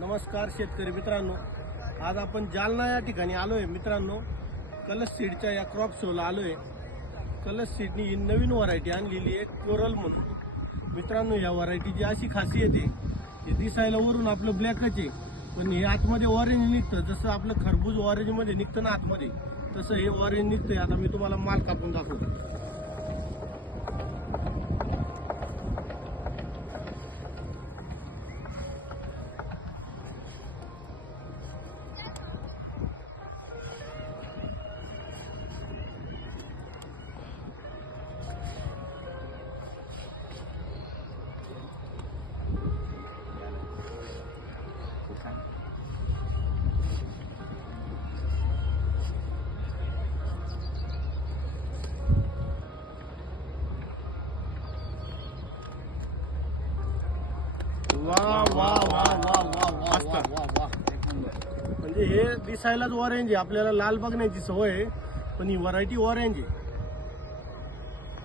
नमस्कार शेतकरी मित्रांनो, आज आपण जालना या ठिकाणी आलोय मित्रांनो. कलश सीडच्या या क्रॉप शोला आलोय. कलश सीडनी ही नवीन व्हरायटी आणलेली आहे, कोरल म्हणून. मित्रांनो, या व्हरायटीची अशी खासियत आहे, हे दिसायला वरून आपलं ब्लॅकच आहे, पण हे आतमध्ये ऑरेंज निघतं. जसं आपलं खरबूज ऑरेंज मध्ये निघतं ना आतमध्ये, तसं हे ऑरेंज निघतंय. आता मी तुम्हाला माल कापून दाखवतो. वा वा वा वा वा वा वा वा. म्हणजे हे दिसायलाच ऑरेंज आहे, आपल्याला लाल बघण्याची सवय आहे, पण ही व्हरायटी ऑरेंज आहे.